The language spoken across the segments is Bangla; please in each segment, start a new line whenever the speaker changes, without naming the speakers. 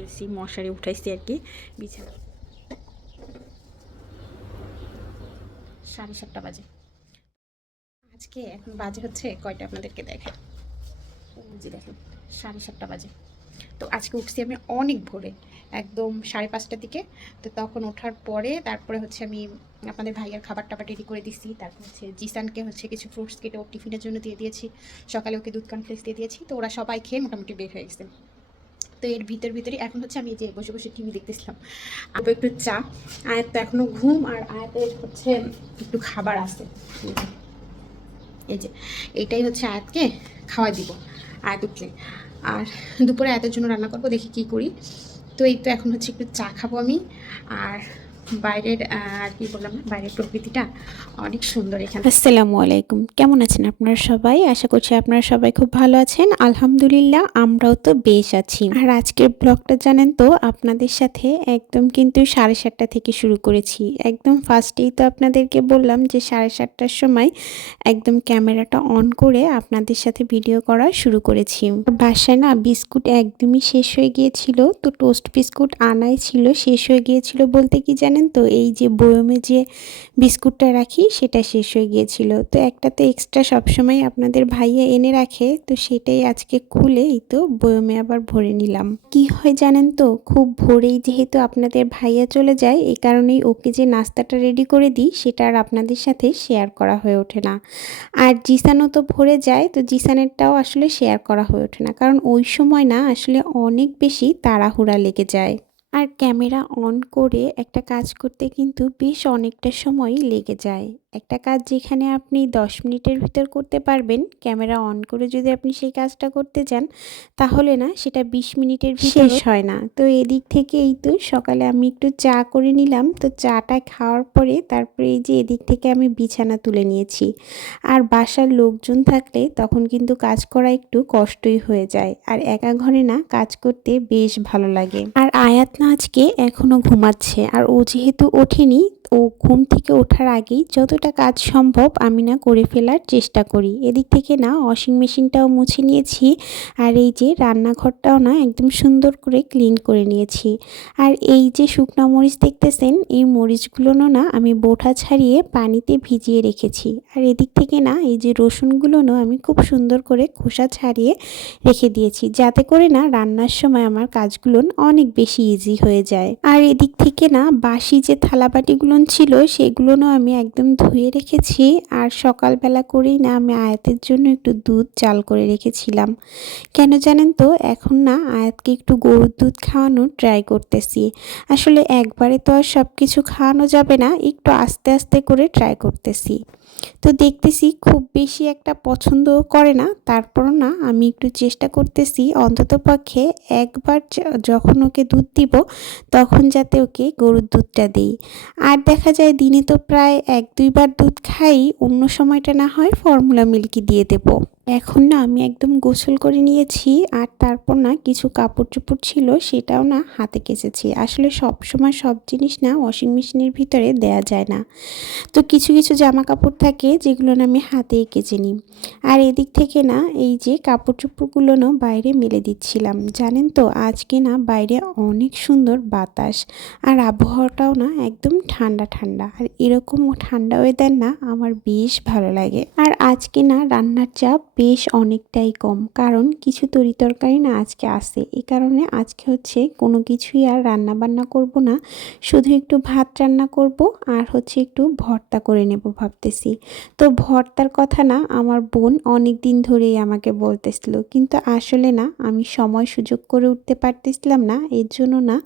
ফেলছি, মশারি উঠাইছি আর কি, বিছানা। সাড়ে সাতটা বাজে। আজকে এখন বাজে হচ্ছে কয়টা আপনাদেরকে দেখে জি দেখেন, সাড়ে সাতটা বাজে। তো আজকে উঠছি আমি অনেক ভোরে, একদম সাড়ে পাঁচটার দিকে। তো তখন ওঠার পরে তারপরে হচ্ছে আমি আপনাদের ভাইয়ার খাবার টাবার রেডি করে দিচ্ছি তারপর হচ্ছে জিসানকে হচ্ছে কিছু ফ্রুটস কেটে ওর টিফিনের জন্য দিয়ে দিয়েছি। সকালে ওকে দুধ কনফ্লেক্স দিয়ে দিয়েছি। তো ওরা সবাই খেয়ে মোটামুটি বের হয়ে গেছে। তো এর ভিতর ভিতরে এখন হচ্ছে আমি যে বসে বসে টিভি দেখতেছিলাম। আর একটু চা আয়াত তো এখনও ঘুম, আর আয়াতের হচ্ছে একটু খাবার আছে। এই যে, এইটাই হচ্ছে আয়াতকে খাওয়া দিব, আয়াত উঠলে। আর দুপুরে আয়াতের জন্য রান্না করব, দেখি কি করি। তো এই তো এখন হচ্ছে একটু চা খাব আমি, আর বাইরের আর কি বললাম, বাইরের প্রকৃতিটা অনেক সুন্দর এখানে।
আসসালামু আলাইকুম। কেমন আছেন আপনারা সবাই? আশা করছি আপনারা সবাই খুব ভালো আছেন। আলহামদুলিল্লাহ, আমরাও তো বেশ আছি। আর আজকের ব্লগটা জানেন তো, আপনাদের সাথে একদম কিন্তু সাড়ে সাতটা থেকে শুরু করেছি। একদম ফার্স্টেই তো আপনাদেরকে বললাম যে সাড়ে সাতটার সময় একদম ক্যামেরাটা অন করে আপনাদের সাথে ভিডিও করা শুরু করেছি। বাসায় না বিস্কুট একদমই শেষ হয়ে গিয়েছিল, তো টোস্ট বিস্কুট আনাই ছিল, শেষ হয়ে গিয়েছিল বলতে কি জানেন তো এই যে বয়মে যে বিস্কুটটা রাখি, সেটা শেষ হয়ে গিয়েছিল। তো একটা তো এক্সট্রা সবসময় আপনাদের ভাইয়া এনে রাখে। তো সেটাই আজকে খুলে এই তো বয়মে আবার ভরে নিলাম। কি হয় জানেন তো? খুব ভোরেই যেহেতু আপনাদের ভাইয়া চলে যায় এই কারণেই ওকে যে নাস্তাটা রেডি করে দিই, সেটা আর আপনাদের সাথে শেয়ার করা হয়ে ওঠে না। আর জিসানও তো ভরে যায়, তো জিসানেরটাও আসলে শেয়ার করা হয়ে ওঠে না। কারণ ওই সময় না, আসলে অনেক বেশি তাড়াহুড়া লেগে যায়। আর ক্যামেরা অন করে একটা কাজ করতে কিন্তু বেশ অনেকটা সময় লেগে যায়। একটা কাজ যেখানে আপনি দশ মিনিটের ভিতর করতে পারবেন ক্যামেরা অন করে যদি আপনি সেই কাজটা করতে চান তাহলে না সেটা বিশ মিনিটের শেষ হয় না। তো এদিক থেকে এই তো সকালে আমি একটু চা করে নিলাম তো চাটা খাওয়ার পরে তারপরে এই যে এদিক থেকে আমি বিছানা তুলে নিয়েছি। আর বাসার লোকজন থাকলে তখন কিন্তু কাজ করা একটু কষ্টই হয়ে যায় আর একা ঘরে না কাজ করতে বেশ ভালো লাগে। আর আয়াত না আজকে এখনও ঘুমাচ্ছে আর ও যেহেতু ওঠেনি ও ঘুম থেকে ওঠার আগেই যতটা কাজ সম্ভব আমি না করে ফেলার চেষ্টা করি। এদিক থেকে না ওয়াশিং মেশিনটাও মুছে নিয়েছি আর এই যে রান্নাঘরটাও না একদম সুন্দর করে ক্লিন করে নিয়েছি। আর এই যে শুকনো মরিচ দেখতেছেন, এই মরিচগুলো না আমি বোঠা ছাড়িয়ে পানিতে ভিজিয়ে রেখেছি। আর এদিক থেকে না এই যে রসুনগুলো আমি খুব সুন্দর করে খোসা ছাড়িয়ে রেখে দিয়েছি, যাতে করে না রান্নার সময় আমার কাজগুলো অনেক বেশি ইজি হয়ে যায়। আর এদিক থেকে না বাসি যে থালাবাটিগুলো ছিল সেগুলোও আমি একদম ধুয়ে রেখেছি আর সকালবেলা করেই না আমি আয়াতের জন্য একটু দুধ চাল করে রেখেছিলাম। কেন জানেন তো, এখন না আয়াতকে একটু গরুর দুধ খাওয়ানো ট্রাই করতেছি। আসলে একবারে তো আর সব কিছু খাওয়ানো যাবে না, একটু আস্তে আস্তে করে ট্রাই করতেছি। তো দেখতেছি খুব বেশি একটা পছন্দ করে না। তারপরও না আমি একটু চেষ্টা করতেছি অন্তত পক্ষে একবার যখন ওকে দুধ দিব তখন যাতে ওকে গরুর দুধটা দিই। আর দেখা যায় দিনে তো প্রায় এক দুইবার দুধ খাই, অন্য সময়টা না হয় ফর্মুলা মিল্কি দিয়ে দেবো। এখন না আমি একদম গোসল করে নিয়েছি আর তারপর না কিছু কাপড় চোপড় ছিল সেটাও না হাতে কেচেছি। আসলে সব সময় সব জিনিস না ওয়াশিং মেশিনের ভিতরে দেয়া যায় না। তো কিছু কিছু জামা কাপড় থাকে যেগুলো না আমি হাতেই কেচে নিই। আর এদিক থেকে না এই যে কাপড় চোপড়গুলো না বাইরে মেলে দিচ্ছিলাম। জানেন তো আজকে না বাইরে অনেক সুন্দর বাতাস আর আবহাওয়াটাও না একদম ঠান্ডা ঠান্ডা। আর এরকম ঠান্ডা ওয়েদার না আমার বেশ ভালো লাগে। আর আজকে না রান্নার চাপ বেশ অনেকটাই কম। কারণ কিছু তরি তরকারি না আজকে আসে এই কারণে আজকে হচ্ছে কোনো কিছুই আর রান্না বান্না করব না। শুধু একটু ভাত রান্না করব আর হচ্ছে একটু ভর্তা করে নেব ভাবতেছি। তো ভর্তার কথা না, আমার বোন অনেক দিন ধরেই আমাকে বলতেছিল। কিন্তু আসলে না, আমি সময় সুযোগ করে উঠতে পারতেছিলাম না। এর জন্য না,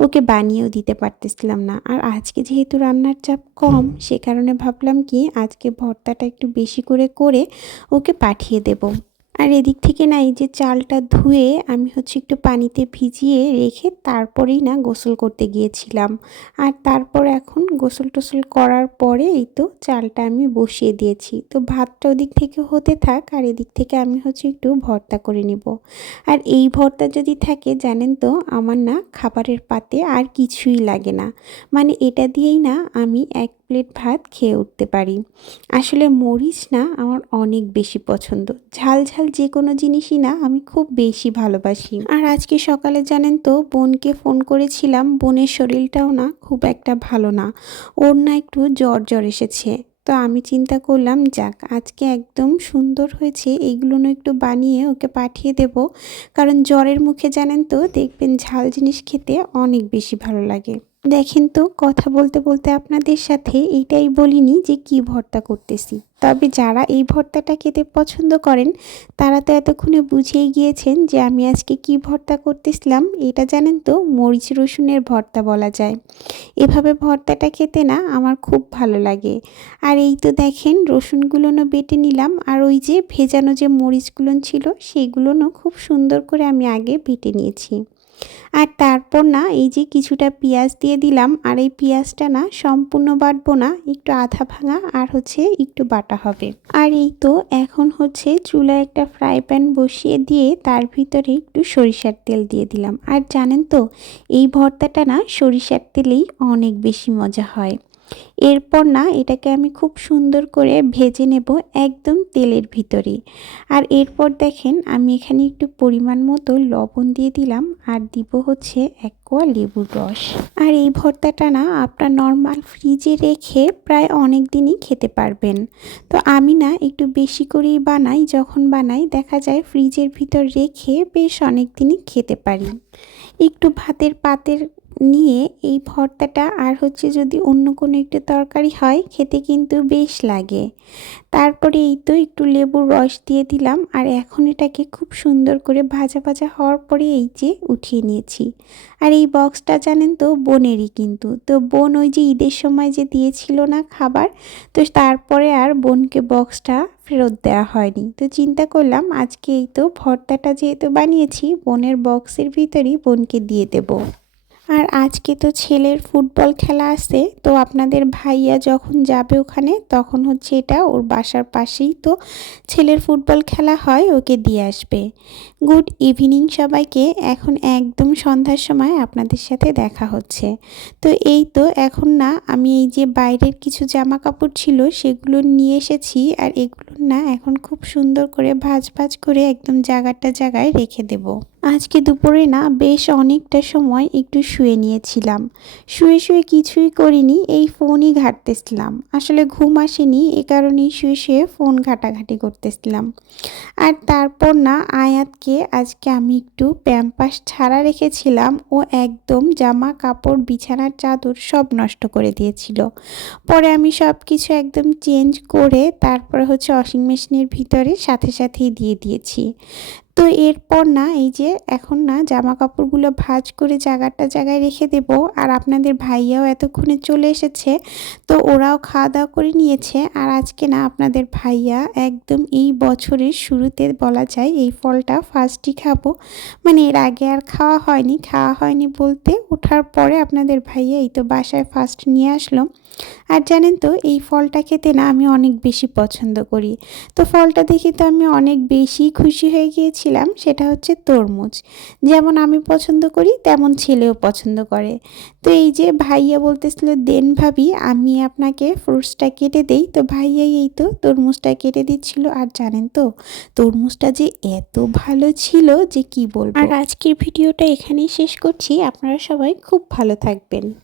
ওকে বানিয়েও দিতে পারতেছিলাম না। আর আজকে যেহেতু রান্নার চাপ কম, সে কারণে ভাবলাম কি, আজকে ভর্তাটা একটু বেশি করে করে ওকে পাঠিয়ে দেব। আর এদিক থেকে না এই যে চালটা ধুয়ে আমি হচ্ছে একটু পানিতে ভিজিয়ে রেখে তারপরেই না গোসল করতে গিয়েছিলাম। আর তারপর এখন গোসল টোসল করার পরে এই তো চালটা আমি বসিয়ে দিয়েছি। তো ভাতটা ওদিক থেকে হতে থাক আর এদিক থেকে আমি হচ্ছে একটু ভর্তা করে নিব। আর এই ভর্তা যদি থাকে জানেন তো আমার না খাবারের পাতে আর কিছুই লাগে না। মানে এটা দিয়েই না আমি এক প্লেট ভাত খেয়ে উঠতে পারি। আসলে মরিচ না আমার অনেক বেশি পছন্দ। ঝাল ঝাল যে কোনো জিনিসই না আমি খুব বেশি ভালোবাসি। আর আজকে সকালে জানেন তো, বোনকে ফোন করেছিলাম, বোনের শরীরটাও না খুব একটা ভালো না। ওর না একটু জ্বর জ্বর এসেছে। তো আমি চিন্তা করলাম, যাক, আজকে একদম সুন্দর হয়েছে এইগুলো একটু বানিয়ে ওকে পাঠিয়ে দেব। কারণ জ্বরের মুখে জানেন তো, দেখবেন ঝাল জিনিস খেতে অনেক বেশি ভালো লাগে। দেখেন তো, কথা বলতে বলতে আপনাদের সাথে এইটাই বলিনি যে কি ভর্তা করতেছি। তবে যারা এই ভর্তাটা খেতে পছন্দ করেন, তারা তো এতক্ষণে বুঝেই গিয়েছেন যে আমি আজকে কি ভর্তা করতেছিলাম, এটা জানেন তো, মরিচ রসুনের ভর্তা বলা যায়। এভাবে ভর্তাটা খেতে না আমার খুব ভালো লাগে। আর এই তো দেখেন রসুনগুলোনও বেটে নিলাম, আর ওই যে ভেজানো যে মরিচগুলো ছিল সেইগুলোনও খুব সুন্দর করে আমি আগে বেটে নিয়েছি। আর তারপর না, এই যে কিছুটা পেঁয়াজ দিয়ে দিলাম, আর এই পেঁয়াজটা না সম্পূর্ণ বাটবো না, একটু আধা ভাঙা আর হচ্ছে একটু বাটা হবে। আর এই তো এখন হচ্ছে চুলায় একটা ফ্রাই প্যান বসিয়ে দিয়ে তার ভিতরে একটু সরিষার তেল দিয়ে দিলাম। আর জানেন তো, এই ভর্তাটা না সরিষার তেলেই অনেক বেশি মজা হয়। এরপর না, এটাকে আমি খুব সুন্দর করে ভেজে নেব একদম তেলের ভিতরে। আর এরপর দেখেন, আমি এখানে একটু পরিমাণ মতো লবণ দিয়ে দিলাম আর দিব হচ্ছে এক কোয়া লেবুর রস। আর এই ভর্তাটা না, আপনার নর্মাল ফ্রিজে রেখে প্রায় অনেক দিনই খেতে পারবেন। তো আমি না, একটু বেশি করেই বানাই, যখন বানাই, দেখা যায় ফ্রিজের ভিতর রেখে বেশ অনেক দিনই খেতে পারি। একটু ভাতের পাতের নিয়ে এই ভর্তাটা আর হচ্ছে যদি অন্য কোনো একটু তরকারি হয়, খেতে কিন্তু বেশ লাগে। তারপরে এই তো একটু লেবুর রস দিয়ে দিলাম আর এখন এটাকে খুব সুন্দর করে ভাজা ভাজা হওয়ার পরে এই যে উঠিয়ে নিয়েছি। আর এই বক্সটা জানেন তো বোনেরই কিন্তু। তো বোন ওই যে ঈদের সময় যে দিয়েছিল না খাবার, তো তারপরে আর বোনকে বক্সটা ফেরত দেওয়া হয়নি। তো চিন্তা করলাম আজকে এই তো ভর্তাটা যেহেতু বানিয়েছি, বোনের বক্সের ভিতরেই বোনকে দিয়ে দেবো। আর আজকে তো ছেলের ফুটবল খেলা আছে, তো আপনাদের ভাইয়া যখন যাবে ওখানে, তখন হচ্ছে এটা ওর বাসার পাশেই তো ছেলের ফুটবল খেলা হয়, ওকে দিয়ে আসবে। গুড ইভিনিং সবাইকে, এখন একদম সন্ধ্যার সময় আপনাদের সাথে দেখা হচ্ছে। তো এই তো, এখন না, আমি এই যে বাইরের কিছু জামা কাপড় ছিল, সেগুলো নিয়ে এসেছি, আর এগুলো না এখন খুব সুন্দর করে ভাজ ভাজ করে একদম জায়গাটা জায়গায় রেখে দেব। আজকে দুপুরে না বেশ অনেকটা সময় একটু শুয়ে নিয়েছিলাম। শুয়ে শুয়ে কিছুই করিনি, এই ফোনই ঘাটতেছিলাম। আসলে ঘুম আসেনি, এ কারণেই শুয়ে শুয়ে ফোন ঘাটাঘাটি করতেছিলাম। আর তারপর না আয়াতকে আজকে আমি একটু প্যাম্পাস ছাড়া রেখেছিলাম, ও একদম জামা, কাপড়, বিছানার চাদর সব নষ্ট করে দিয়েছিল। পরে আমি সব কিছু একদম চেঞ্জ করে তারপরে হচ্ছে ওয়াশিং মেশিনের ভিতরে সাথে সাথেই দিয়ে দিয়েছি। তো এরপর না, এই যে এখন না জামা কাপড়গুলো ভাজ করে জায়গাটা জায়গায় রেখে দেব। আর আপনাদের ভাইয়াও এতক্ষণে চলে এসেছে, তো ওরাও খাওয়া দাওয়া করে নিয়েছে। আর আজকে না আপনাদের ভাইয়া একদম এই বছরের শুরুতে বলা যায় এই ফলটা ফার্স্টই খাব। মানে এর আগে আর খাওয়া হয়নি খাওয়া হয়নি বলতে ওঠার পরে আপনাদের ভাইয়া এই তো বাসায় ফার্স্ট নিয়ে আসলো। আর জানেন তো, এই ফলটা খেতে না আমি অনেক বেশি পছন্দ করি। তো ফলটা দেখে তো আমি অনেক বেশি খুশি হয়ে গিয়েছিলাম, সেটা হচ্ছে তরমুজ। যেমন আমি পছন্দ করি, তেমন ছেলেও পছন্দ করে। তো এই যে ভাইয়া বলতেছিল, দেন ভাবি, আমি আপনাকে ফ্রুটসটা কেটে দেই। তো ভাইয়াই এই তো তরমুজটা কেটে দিচ্ছিল। আর জানেন তো, তরমুজটা যে এত ভালো ছিল যে কি বলব? আর আজকের ভিডিওটা এখানেই শেষ করছি। আপনারা সবাই খুব ভালো থাকবেন।